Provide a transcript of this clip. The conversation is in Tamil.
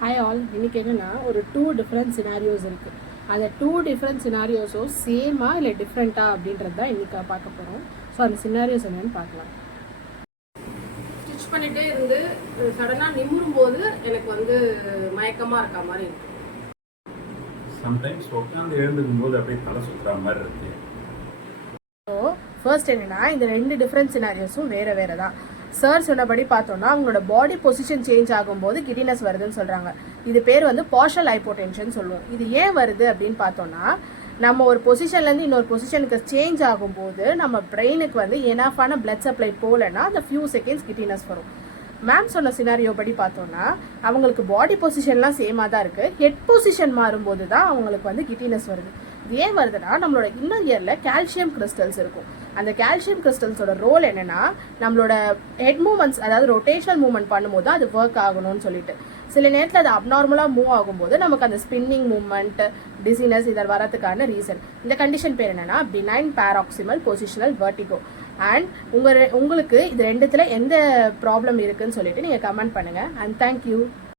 ஹாய் ஆல், இன்னைக்கு என்னன்னா ஒரு 2 டிஃப்ரெண்ட் சினாரியோஸ் இருக்குது. அந்த 2 டிஃப்ரெண்ட் சினாரியோஸும் சேமா இல்லை டிஃப்ரெண்ட்டா அப்படின்றது தான் இன்றைக்கி பார்க்க போகிறோம். ஸோ அந்த சினாரியோஸ் என்னென்னு பார்க்கலாம். ஸ்டிச் பண்ணிகிட்டே இருந்து சடனாக நிமிரும் போது எனக்கு மயக்கமாக இருக்க மாதிரி இருக்கு. சம்டைம்ஸ் உட்காந்து எழுந்துக்கும் போது அப்படியே தலை சுற்றுற மாதிரி இருக்கு. ஸோ ஃபர்ஸ்ட் என்னென்னா இந்த 2 டிஃப்ரெண்ட் சினாரியோஸும் வேறு வேறு தான். சார் சொன்னபடி பார்த்தோம்னா அவங்களோட பாடி பொசிஷன் சேஞ்ச் ஆகும்போது கிட்டினஸ் வருதுன்னு சொல்கிறாங்க. இது பேர் பார்ஷல் ஹைப்போடென்ஷன் சொல்லுவோம். இது ஏன் வருது அப்படின்னு பார்த்தோம்னா, நம்ம ஒரு பொசிஷன்லேருந்து இன்னொரு பொசிஷனுக்கு சேஞ்ச் ஆகும்போது நம்ம பிரெயினுக்கு எனஃபான பிளட் சப்ளை போகலன்னா அந்த ஃபியூ செகண்ட்ஸ் கிட்டினஸ் வரும். மேம் சொன்ன சினாரியோ படி பார்த்தோம்னா அவங்களுக்கு பாடி பொசிஷன்லாம் சேமாக தான் இருக்குது. ஹெட் பொசிஷன் மாறும்போது தான் அவங்களுக்கு கிட்டினஸ் வருது. இது ஏன் வருதுன்னா, நம்மளோட இன்னர் இயரில் கால்சியம் கிறிஸ்டல்ஸ் இருக்கும். அந்த கால்சியம் கிறிஸ்டல்ஸோட ரோல் என்னென்னா, நம்மளோட ஹெட் மூவ்மெண்ட்ஸ், அதாவது ரொட்டேஷனல் மூவ்மெண்ட் பண்ணும்போது அது ஒர்க் ஆகணும்னு சொல்லிட்டு சில நேரத்தில் அது அப்நார்மலாக மூவ் ஆகும்போது நமக்கு அந்த ஸ்பின்னிங் மூவ்மெண்ட், டிசினஸ் இதில் வரதுக்கான ரீசன். இந்த கண்டிஷன் பேர் என்னென்னா பினைன் பேராக்சிமல் பொசிஷனல் வெர்டிகோ. அண்ட் உங்களுக்கு இது ரெண்டுத்தில் எந்த ப்ராப்ளம் இருக்குன்னு சொல்லிட்டு நீங்கள் கமெண்ட் பண்ணுங்கள். And thank you.